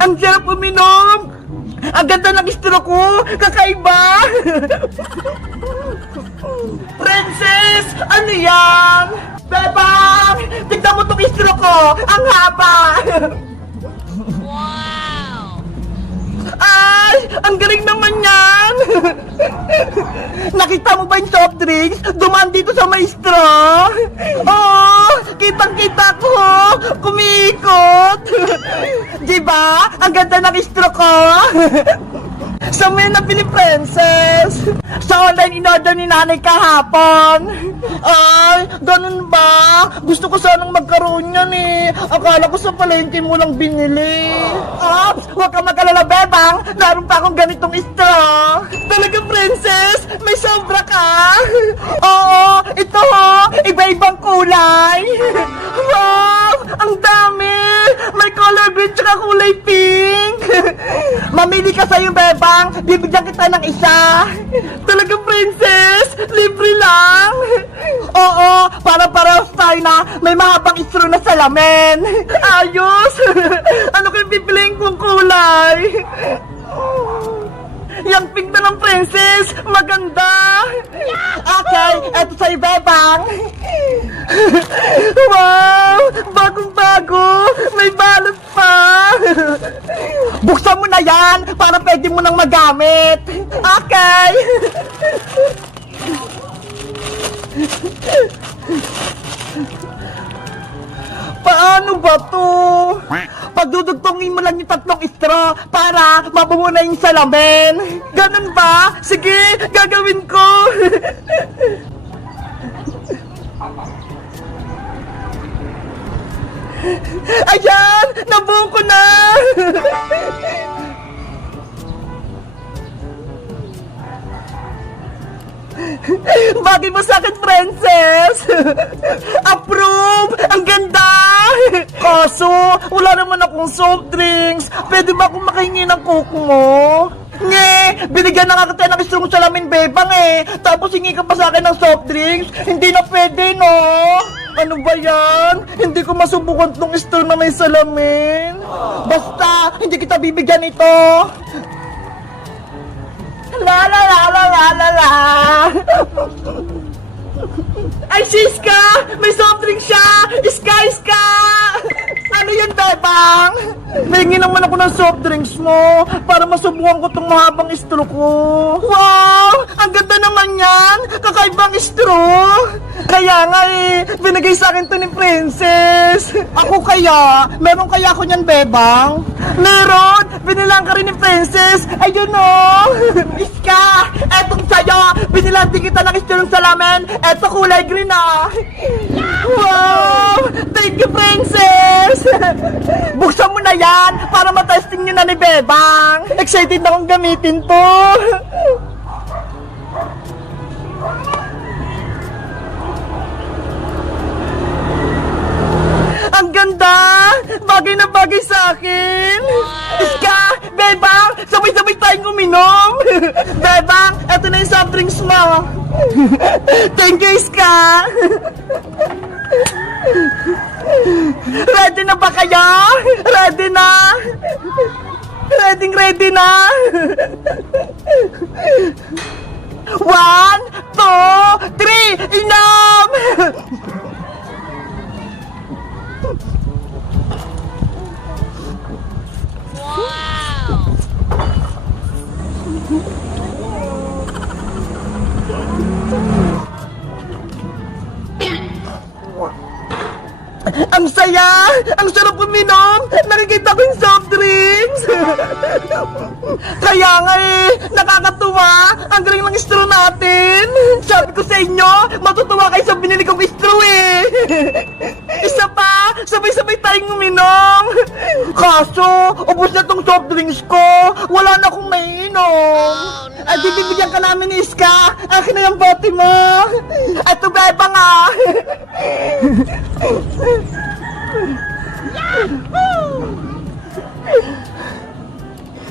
Ang sarap uminom! Ang ganda ng straw ko! Kakaiba! Princess! Ano yan? Bebang! Tignan mo itong straw ko! Ang haba! Wow! Ay! Ang galing naman yan! Nakita mo ba yung soft drinks? Dumaan dito sa may straw! Oo! Kitang-kita ko! Kumiikot! Diba? Ang ganda ng straw ko! Sa may nabili, Princess? Sa online in-order ni nanay kahapon. Ay, ganun ba? Gusto ko sanang magkaroon yan eh. Akala ko sa palengke mo lang binili. Ops, huwag ka mag-alala, Bebang. Naroon pa akong ganitong straw. Talaga, Princess? May sobra ka? Oo, ito ho. Iba-ibang kulay. Wow, ang dami. May color green tsaka kulay pink. Mamili ka sa'yo, Bebang. Bibigyan kita ng isa. Talaga, Princess? Libre lang. Oo, para tayo na may mahabang straw na salamin. Ayos. Ano kayong pipiliin kong kulay? Yang pink na ng Princess. Maganda. Okay, eto sa'yo, Bebang. Wow, bagong-bago. May balot pa. Buksan mo na yan para pwede mo nang magamit. Okay. Paano ba to? Pagdudugtongin mo lang yung tatlong straw para mabuo na yung salamin. Ganun ba? Sige, gagawin ko. Ayan! Nabuo ko na! Bagay mo sa akin, Princess! Approve! Ang ganda! Kaso, wala naman akong soft drinks. Pwede ba akong makahingi ng coke mo? Nge! Binigyan na nga kita ng strong salamin, Bebang eh! Tapos hingi ka pa sa akin ng soft drinks? Hindi na pwede, no? Ano ba yan? Hindi ko masubukan tong straw na may salamin. Basta, hindi kita bibigyan ito. La la la la la la la. Ay, Siska! May soft drink siya! Iska! Ano yun, Bebang? Tingin naman ako ng soft drinks mo para masubukan ko tong mahabang straw ko. Wow! Ang ganda naman yan! Kakaibang straw! Kaya nga eh, binigay sa akin to ni Princess. Ako kaya? Meron kaya ako niyan, Bebang? Meron! Binilang ka rin ni Princess! Ayun o! Iska! Etong sa'yo! Binilang din kita ng straw ng salamin! Eto kulay green ah! Wow! Thank you, Princess! Buksan mo na yan para matesting nyo na ni Bebang! Excited na akong gamitin to! Ang ganda! Bagay na bagay sa akin! Iska! Bebang! Sabay-sabay tayong uminom! Bebang! Eto na yung soft drinks mo! Thank you, Iska! Ready na ba kayo? Ready na? Ready na? 1, 2, 3, inom! Wow! Ang saya! Ang sarap uminom! Nakikita ko yung soft drinks! Kaya nga eh, nakakatuwa! Ang galing ng straw natin! Sabi ko sa inyo, matutuwa kayo sa binili kong straw eh! Isa pa, sabay-sabay tayong uminom! Kaso, ubos na tong soft drinks ko! Wala na akong maiinom! Ay, bibigyan ka namin ni Iska! Akin na yung bote mo! Eto, Bebang ah!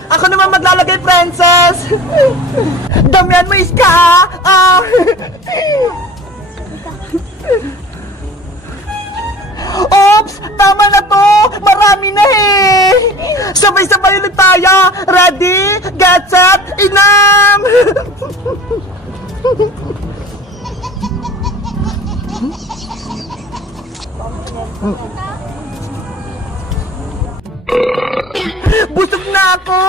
Ako naman maglalagay, Princess! Damihan mo, Iska! Oops! Tama na to! Marami na eh! Sabay-sabay ulit tayo! Ready? Get set! Inam! Busog na ako!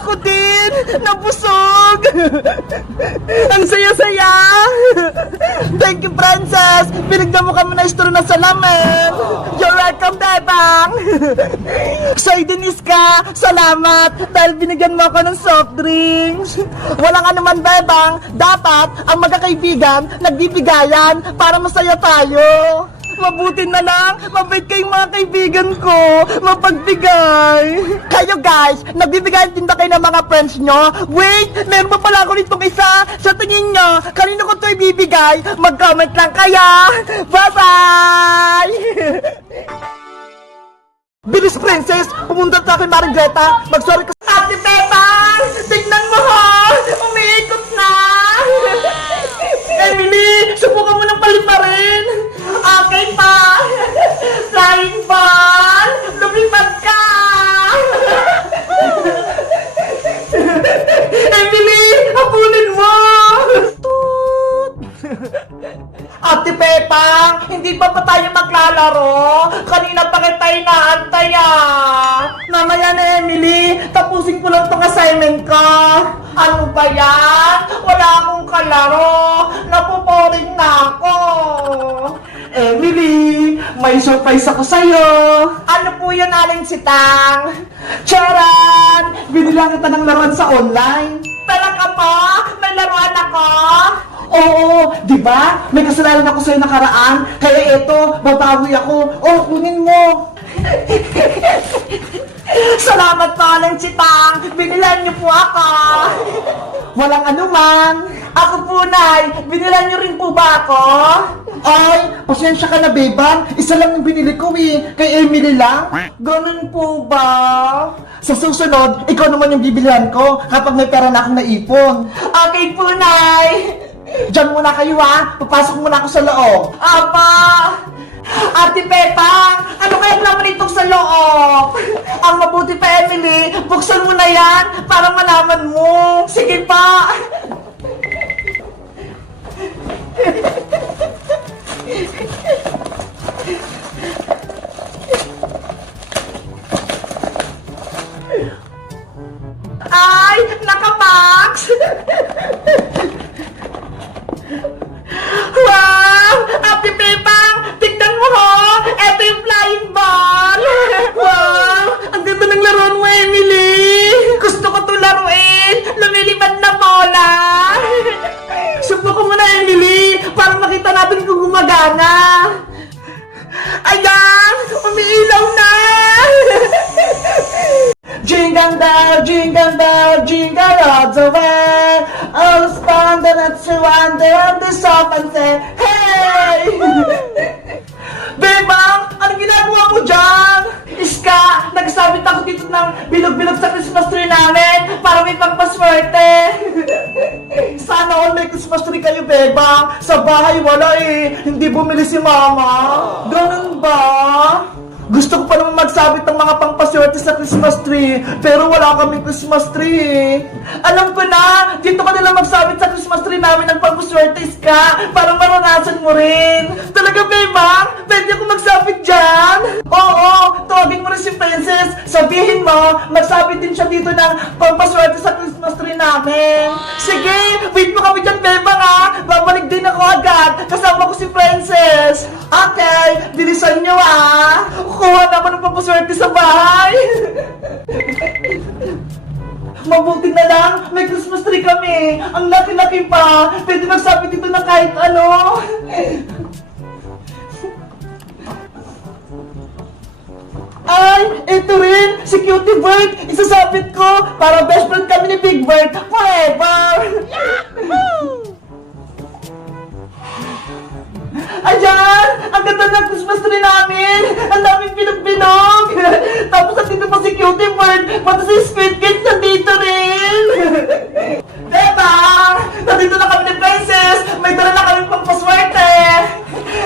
Ako din! Nabusog! Ang saya-saya! Thank you, Princess! Binigyan mo kami na istro na salamin! You're welcome, Bebang! Sa'yo din, Iska! Salamat! Dahil binigyan mo ako ng soft drinks! Walang anuman, Bebang! Dapat ang magkakaibigan nagbibigayan para masaya tayo! Mabuti na lang, mabait kayong mga kaibigan ko, mapagbigay. Kayo guys, nagbibigay din ba kayo ng mga friends nyo? Wait, meron pa pala ako nitong isa. Sa tingin nyo, kanino ko ito ibibigay? Mag-comment lang kaya. Bye-bye! Bilis, Princess! Pumunta tayo kay Maring Greta. Mag-sorry ka sa Ate Pepang! Tignan mo ha! Umiikot na! Emily, subukan mo ng paliparin! Okay pa! Flying ball! Lumipad ka! Emily, habulin mo! Ate Pepang, hindi pa tayo maglalaro? Kanina pa kita inaantay ah! Mamaya na, Emily, tapusin ko lang tong assignment ko. Ano ba yan? Wala akong kalaro. Napuporing na ako. Emily, may surprise ako sa'yo. Ano po yun, Aling Sitang? Charan! Binilang kita ng laruan sa online. Talaga pa? May laruan ako? Oo, di ba? May kasalanan ako sa'yo nakaraan. Kaya eto, babawi ako. Oh, kunin mo. Salamat po, Aling Sitang. Binilan niyo po ako. Walang anuman. Ako po, Nay. Binilan niyo rin po ba ako? Ay, pasensya ka na, Bebang. Isa lang yung binili ko eh. Kay Emily lang. Ganun po ba? Sa susunod, ikaw naman yung bibilihan ko kapag may pera na akong naipon. Okay po, Nay. Diyan muna kayo ha. Papasok muna ako sa loob. Apa! Ate Pepang, ano kaya naman itong sa loob? Ang mabuti pa, Emily, buksan mo na yan para malaman mo. Sige pa. Ay, nakabox! Wow! Ate Pepang, tignan mo ho! Ito yung flying ball! Wow! Ang ganda ng laruan mo, Emily! Gusto ko ito laruin! Lumilipad na bola! Subukan mo na, Emily! Para makita natin kung gumagana! Ayan! Umiilaw na! Jingle bell, jingle bell, jingle all the way. All the fun that it's a wonder and the soft and say, hey! Bebang, anong ginagawa mo dyan? Iska, nagsabit ako dito ng bilog-bilog sa Christmas tree namin para may pangpaswerte. Sana all may Christmas tree kayo, Bebang. Sa bahay wala eh. Hindi bumili si Mama. Ganun ba? Gusto ko pa naman magsabit ng mga pangpaswerte sa Christmas tree, pero wala kaming Christmas tree. Alam ko na, dito ka nila magsabit sa Christmas tree namin ng pangpaswerte, Iska, para maranasan mo rin. Talaga, Bebang? Pwede ako magsabit dyan? Oo, tawagin mo rin si Princess. Sabihin mo, magsabit din siya dito ng pangpaswerte sa Christmas tree namin. Sige, wait mo kami dyan, Bebang ha. Babalik din ako agad, kasama ko si Princess. Okay, bilisan nyo ah. Kuha naman ng papaswerte sa bahay. Mabuti na lang, may Christmas tree kami. Ang laki-laki pa. Pwede magsabit dito ng kahit ano. Ay, ito rin, si Cutie Bird. Isasabit ko para best friend kami ni Big Bird forever. Ayan! Ang ganda ng Christmas tree namin! Ang daming pinog-pinog! Tapos nandito pa si Cutie Bird! Pati si Squid Kids nandito rin! Bebang! Nandito na kami ni Princess! May dala na kami pangpaswerte!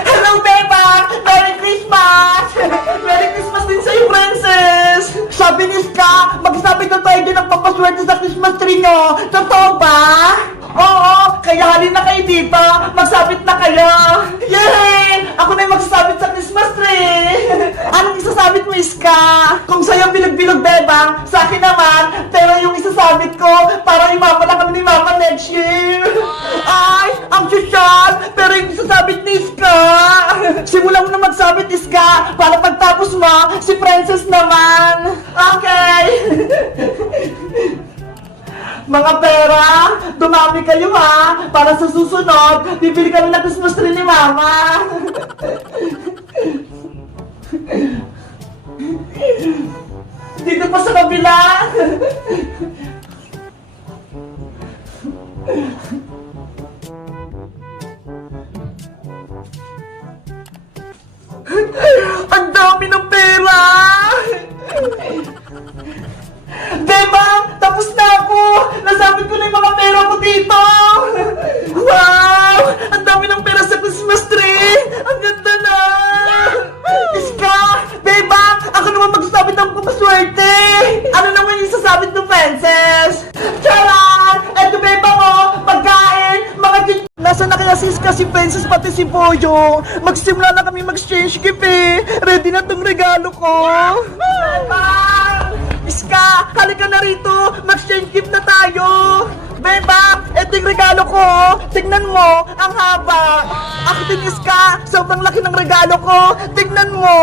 Hello, Bebang! Merry Christmas! Merry Christmas din sa'yo, Princess! Sino? Totoo ba? Oo, kaya halin na kayo dito. Magsabit na kayo. Yay! Ako na yung magsasabit sa Christmas tree. Anong isasabit mo, Iska? Kung sa'yo bilog-bilog, bebang, sa akin naman, pero yung isasabit ko, para imama na kami ni Mama next year. Ay, ang sosyal, pero yung isasabit ni Iska. Simulan mo na magsabit, Iska, para pagtapos mo, si Princess naman. Okay. Mga pera, dumami kayo ha, para sa susunod, bibili kami ng Christmas tree ni Mama. Dito pa sa kabila. Ang dami ng pera! Bebang, tapos na ako! Nasabit ko na yung mga pera ko dito! Wow! Ang dami ng pera sa Christmas tree! Ang ganda na! Iska! Bebang, ako naman magsasabit ng pumaswerte! Ano naman yung sasabit ng Princess? Charan! Eto Bebang oh! Pagkain! Mga Nasaan na kaya si Iska, si Princess, pati si Boyo? Magsimula na kami mag-exchange gift eh! Ready na tong regalo ko! Bebang! Iska, halika na rito! Mag-exchange gift na tayo! Bebang, eto yung regalo ko! Tignan mo, ang haba! Ako din, Iska, sobrang laki ng regalo ko! Tignan mo!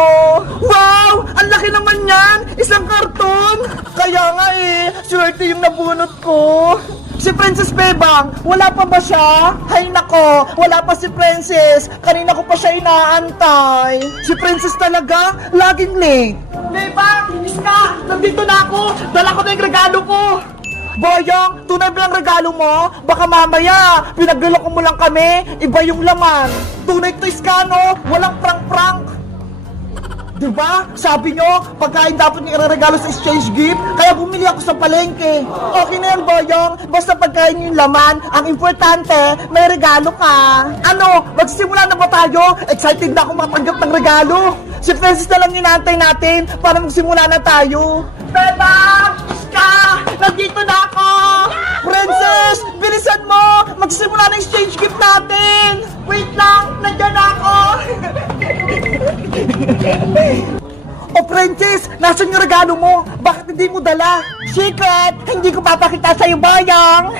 Wow! Ang laki naman yan! Isang karton! Kaya nga eh, swerte yung nabunot ko! Si Princess Bebang, wala pa ba siya? Hay nako, wala pa si Princess. Kanina ko pa siya inaantay. Si Princess talaga, laging late. Bebang, Iska, nandito na ako. Dala ko na yung regalo ko. Boyong, tunay ba yung regalo mo? Baka mamaya, pinagluloko mo lang kami, iba yung laman. Tunay to, Iska, no? Walang prank-prank. Diba? Sabi nyo, pagkain dapat nyo i-regalo sa exchange gift, kaya bumili ako sa palengke. Okay na yan, Boyong. Basta pagkain yung laman, ang importante, may regalo ka. Ano, magsisimula na ba tayo? Excited na ako matanggap ng regalo. Si Princess na lang inaantay natin para magsimula na tayo. Beba! Iska! Nandito na ako! Princess! Bilisan mo! Magsisimula na exchange gift natin! Wait lang! Nandiyan na ako! O Princess, nasan yung regalo mo? Bakit hindi mo dala? Secret! Hindi ko papakita sa'yo, Bayang!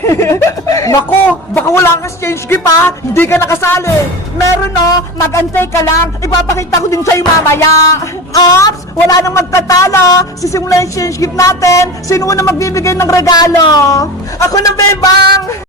Nako, baka wala kang exchange gift ha! Hindi ka nakasali! Meron no, mag-antay ka lang! Ipapakita ko din sa'yo mamaya! Ops! Wala nang magtatalo! Sisimula yung exchange gift natin! Sino na magbibigay ng regalo? Ako na, Bebang!